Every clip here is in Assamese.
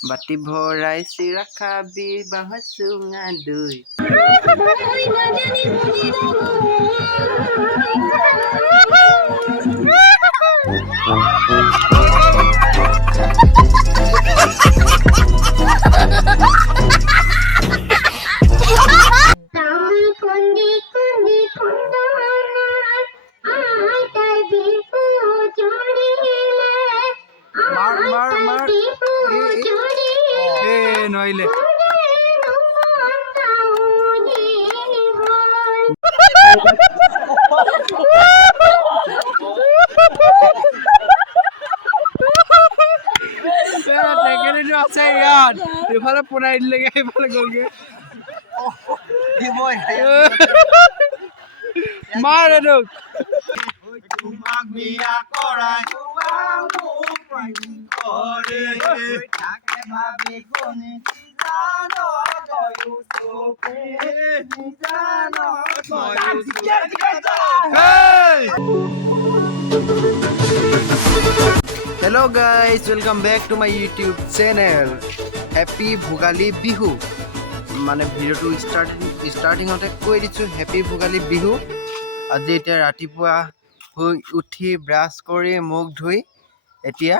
বাটি ভৰাই চিৰা খাবি বাঁহৰ চুঙা দৈ। নইলে আছে ইয়াত এইফালে পুৰাই দিলেগে এইফালে গ'লগে মাৰ এইটোক তোমাক বিয়া কৰাই Hello guys, welcome back to my YouTube channel. Happy Bhogali Bihu. মানে ভিডিওটো ষ্টাৰ্টিঙতে কৈ দিছোঁ হেপী ভোগালী বিহু। আজি এতিয়া ৰাতিপুৱা শুই উঠি ব্ৰাছ কৰি মুখ ধুই এতিয়া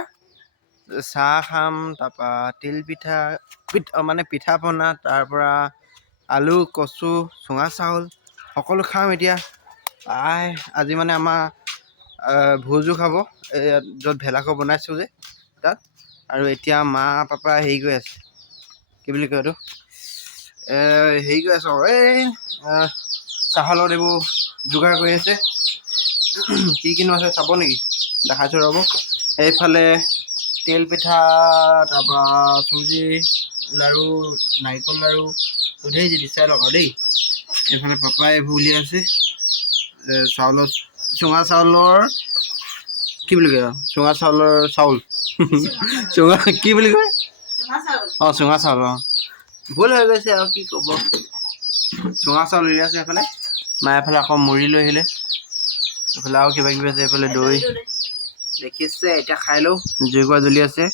চাহ খাম, তাৰপৰা তিল পিঠা মানে পিঠা পনা, তাৰপৰা আলু কচু চুঙা চাউল সকলো খাম এতিয়া। আজি মানে আমাৰ ভোজো খাব য'ত ভেলাঘৰ বনাইছোঁ যে তাত। আৰু এতিয়া মা পাপা হেৰি কৰি আছে, কি বুলি কয় এইটো হেৰি কৰি আছোঁ এই চাহৰ লগত এইবোৰ যোগাৰ কৰি আছে। কি কিনো আছে চাব নেকি? দেখাইছোঁ ৰ'ব। এইফালে তেল পিঠা, তাৰপৰা চুজি লাড়ু, নাৰিকল লাড়ু ধেৰ জিনিস চাই লগাওঁ দেই। এইফালে পাপাই এইবোৰ উলিয়াই আছে চাউলৰ চুঙা চাউলৰ কি বুলি কয় চুঙা চাউলৰ চাউল চুঙা কি বুলি কয় অঁ চুঙা চাউল অঁ ভুল হৈ গৈছে আৰু কি ক'ব। চুঙা চাউল উলিয়াই আছে এইফালে। মায়ে এফালে আকৌ মুড়ি লৈ আহিলে, এইফালে আৰু কিবা কিবি আছে, এইফালে দৈ দেখিছে। এতিয়া খাই লওঁ, জুইকুৰা জ্বলি আছে।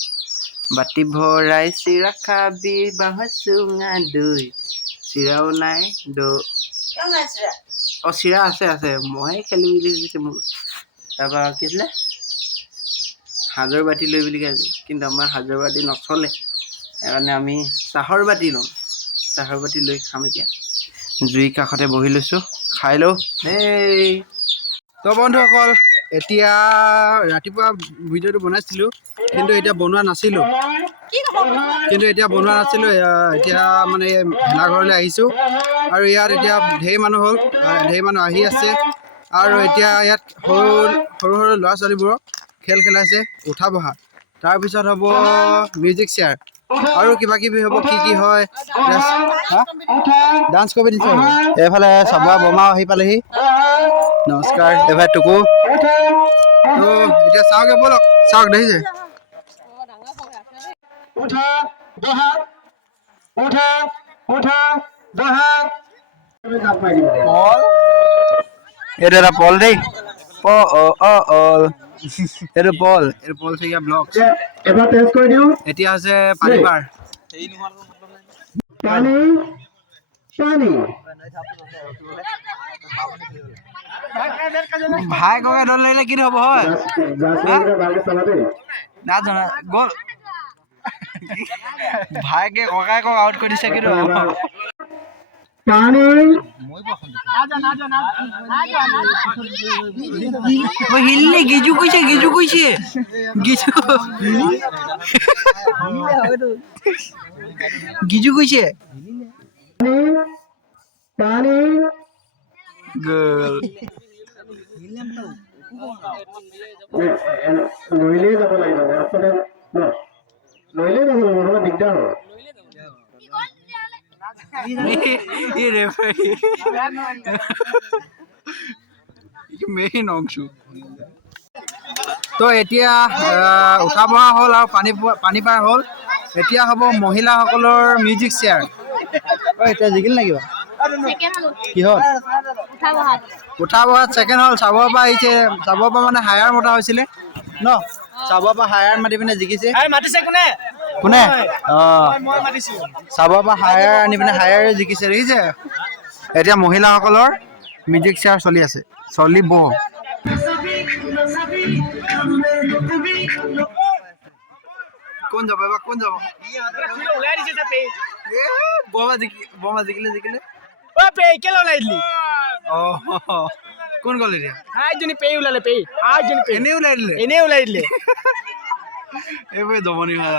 বাটি ভৰাই চিৰা খাবি বাঁহৰ চুঙা দৈ, চিৰাও নাই দৈ অঁ চিৰা আছে আছে, মই খেলি মেলি হৈছে মোৰ। তাৰপৰা কি আছিলে সাজৰ বাতি লৈ বুলি কৈছে, কিন্তু আমাৰ সাজৰ বাতি নচলে, সেইকাৰণে আমি চাহৰ বাতি লওঁ। চাহৰ বাতি লৈ খাম এতিয়া। জুই কাষতে বহি লৈছোঁ, খাই লওঁ এই। তো বন্ধুসকল, এতিয়া ৰাতিপুৱা ভিডিঅ'টো বনাইছিলোঁ, কিন্তু এতিয়া বনোৱা নাছিলোঁ। এতিয়া মানে ভেলাঘৰলৈ আহিছোঁ, আৰু ইয়াত এতিয়া ঢেৰ মানুহ হ'ল, ঢেৰ মানুহ আহি আছে। আৰু এতিয়া ইয়াত সৰু সৰু ল'ৰা ছোৱালীবোৰক খেল খেলাইছে, উঠা বহা। তাৰপিছত হ'ব মিউজিক চেয়াৰ আৰু কিবা কিবি হ'ব, কি হয় ডান্স কম্পিটিশ্যন। এইফালে চবুৱা বমা আহি পালেহি, নমস্কাৰ। এইফালে টুকু। তো এতিয়া চাওঁগে ব'লক, চাওক দেখিছে উঠা বহা উঠা উঠা বহা। এইটো এটা পল দেই, এইটো পল শইকীয়া ব্লগ। এবাৰ টেষ্ট কৰি দিওঁ। এতিয়া হৈছে পানী পাৰ। পানী পানী ভাই ককাই দল লাগিলে কি হ'ব হয় নাজানা গ'ল। ভাইকে ককাইক আউট কৰি দিছে কিন্তু হিললে গিজু কৈছে গিজু কৈছে গ'ল। লৈলেই যাব লাগিব, লৈলেই যাব লাগিব, নহ'লে দিগদাৰ হ'ব। মেইন অংশ। তো এতিয়া উঠা বহা হ'ল আৰু পানী পাৰ হ'ল। এতিয়া হ'ব মহিলাসকলৰ মিউজিক চেয়াৰ। এতিয়া জিকিল নেকি কিহত উঠা বহাত ছেকেণ্ড হ'ল। চাবৰ পৰা আহিছে, চাবৰ পৰা মানে হায়াৰ মতা হৈছিলে ন, চাবৰ পৰা হায়াৰ মাতি পিনে জিকিছে। মাতিছে কোনে? কোনে চাব পৰা হায়াৰ আনি পিনে হায়াৰে জিকিছে দেখিছে এতিয়া মহিলাসকলৰ মিউজিক চেয়াৰ চলি আছে চলিব কোন যাব এবাৰ কোন যাব বমা জিকিলে কোন গ'ল এতিয়া এনেই ওলাই দিলে এইবোৰে জমনি হয়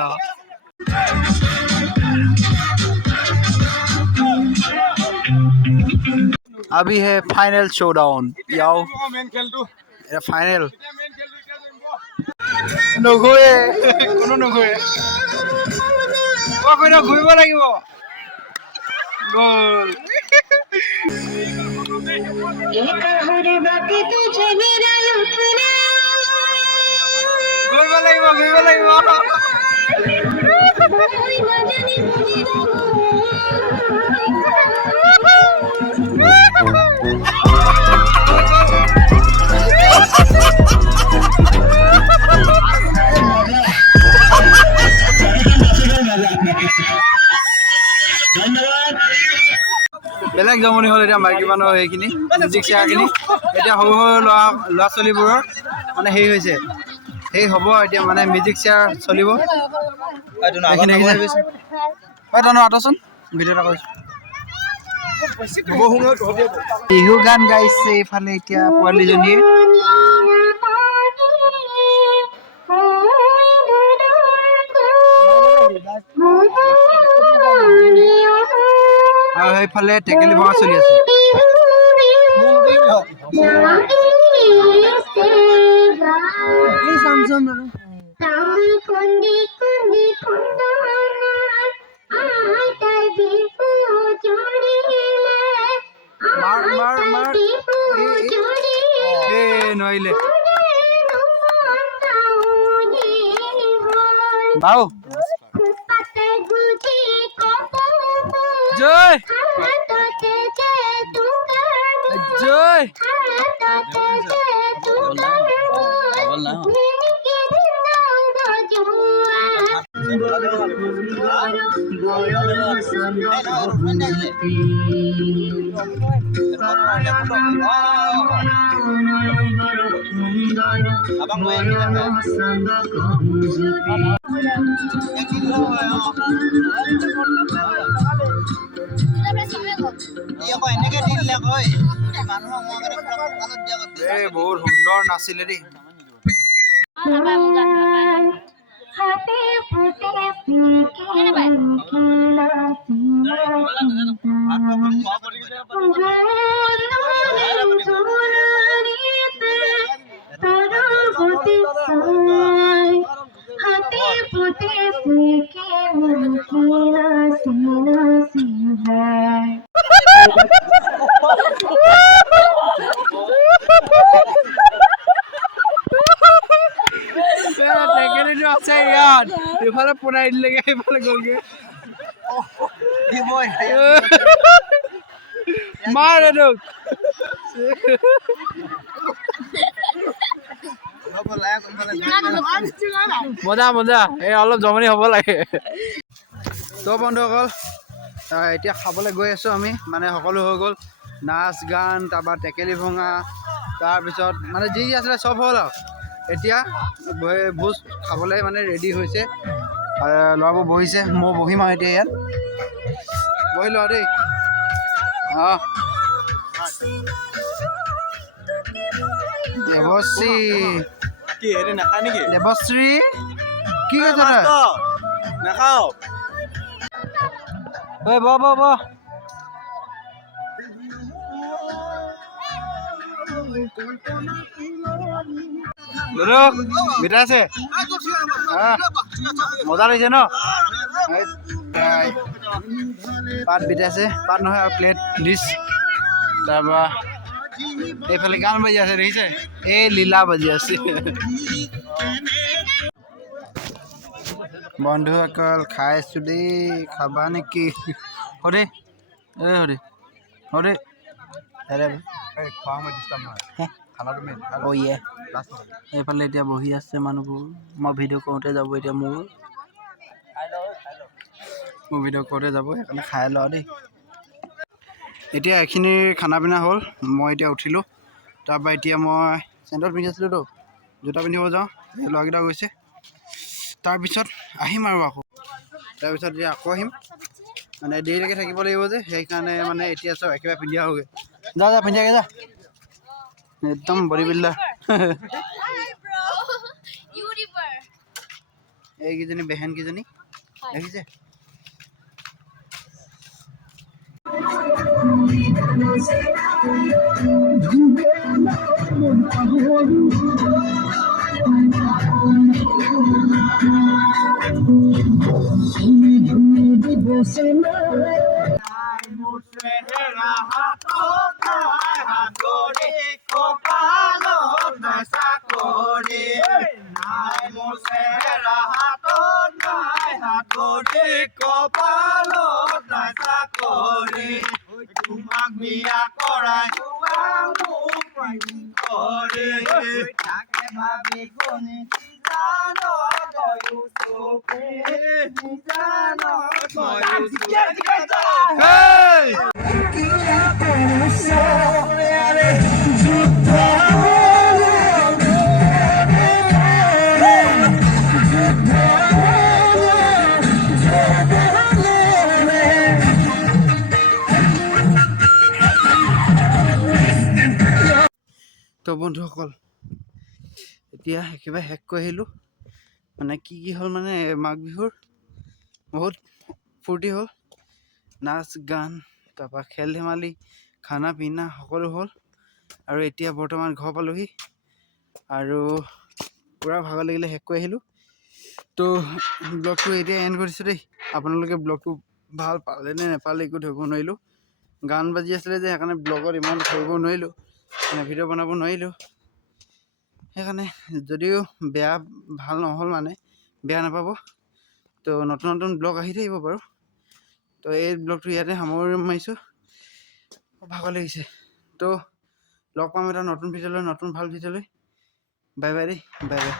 अभी है फाइनल शोडाउन याओ फाइनल नगोए कोनो नगोए कोइनो घुरिब লাগিব गोल घुरिब লাগিব বেলেগ জমনি হ'ল এতিয়া মাইকী মানুহৰ সেইখিনি মিউজিক চেয়াৰখিনি এতিয়া সৰু সৰু ল'ৰা ছোৱালীবোৰৰ মানে হেৰি হৈছে সেই হ'ব এতিয়া মানে মিউজিক চেয়াৰ চলিব আঁতৰচোন ভিডিঅ' এটা কৰিছোঁ বিহু গান গাইছে এইফালে এতিয়া পোৱালীজনীয়ে আৰু সেইফালে টেকেলি ভঙা চলি আছে নোৱাৰিলে বাউ জয় জয় বহুত সুন্দৰ নাছিলে দেই আছে ইয়াত ইফালে পুৰাই দিলেগে ইফালে গ'লগে মাৰ এডোক মজা মজা এই অলপ জমনি হ'ব লাগে তো বন্ধুসকল এতিয়া খাবলৈ গৈ আছোঁ আমি মানে সকলো হৈ গ'ল নাচ গান তাৰপৰা টেকেলি ভঙা তাৰপিছত মানে যি আছিলে চব হ'ল আৰু এতিয়া ভোজ খাবলৈ মানে ৰেডি হৈছে ল'ৰাবোৰ বহিছে মই বহিম আৰু এতিয়া ইয়াত বহি লোৱা দেই অঁ দেৱশ্ৰী কি হেৰি নাখায় নেকি দেৱশ্ৰী কি কৈছে নাখাওঁ ঐ ব মিঠা আছে মজা লাগিছে ন পাত বিটাইছে পাত নহয় আৰু প্লেট ডিছ তাৰপৰা এইফালে গান বাজি আছে দেখিছে এই লীলা বাজি আছে বন্ধুসকল খাইছোঁ দেই খাবা নেকি হদে হদে হদে এইফালে এতিয়া বহি আছে মানুহবোৰ মই ভিডিঅ' কৰোঁতে যাব এতিয়া মোৰ মোৰ ভিডিঅ' কৰোঁতে যাব, সেইকাৰণে খাই লওঁ দেই। এতিয়া এইখিনিৰ খানা পিনা হ'ল, মই এতিয়া উঠিলোঁ। তাৰপৰা এতিয়া মই চেণ্ডেল পিন্ধি আছিলোঁতো, জোতা পিন্ধিব যাওঁ, এই ল'ৰাকেইটা গৈছে। তাৰপিছত আহিম আৰু আকৌ তাৰপিছত এতিয়া আকৌ আহিম, মানে দেৰিলৈকে থাকিব লাগিব যে, সেইকাৰণে মানে এতিয়া চব একেবাৰে পিন্ধি আহোগৈ। যা যা পিন্ধি আগে যা, একদম বডি বিল্ডাৰ। এইকেইজনী বেহেনকেইজনী দেখিছে। তোমাক বিয়া কৰাই থাকে ভাবি কোনে তো বন্ধুসকল, এতিয়া একেবাৰে শেষ কৰি আহিলোঁ। মানে কি হ'ল মানে মাঘ বিহুৰ বহুত ফূৰ্তি হ'ল, নাচ গান, তাৰপৰা খেল ধেমালি, খানা পিনা সকলো হ'ল। আৰু এতিয়া বৰ্তমান ঘৰ পালোহি আৰু পূৰা ভাগৰ লাগিলে, শেষ কৰি আহিলোঁ। তো ব্লগটো এতিয়া এণ্ড কৰিছোঁ দেই। আপোনালোকে ব্লগটো ভাল পালে নে নেপালে একো ধৰিব নোৱাৰিলোঁ, গান বাজি আছিলে যে, সেইকাৰণে ব্লগত ইমান কৰিব নোৱাৰিলোঁ, মানে ভিডিঅ' বনাব নোৱাৰিলোঁ। সেইকাৰণে যদিও ভাল নহ'ল মানে বেয়া নাপাব। তো নতুন নতুন ব্লগ আহি থাকিব বাৰু। তো এই ব্লগটো ইয়াতে সামৰি মাৰিছোঁ, ভাগৰ লাগিছে। তো লগ পাম এটা নতুন ভিডিঅ'লৈ, নতুন ভাল ভিডিঅ'লৈ। বাই বাই দেই, বাই বাই।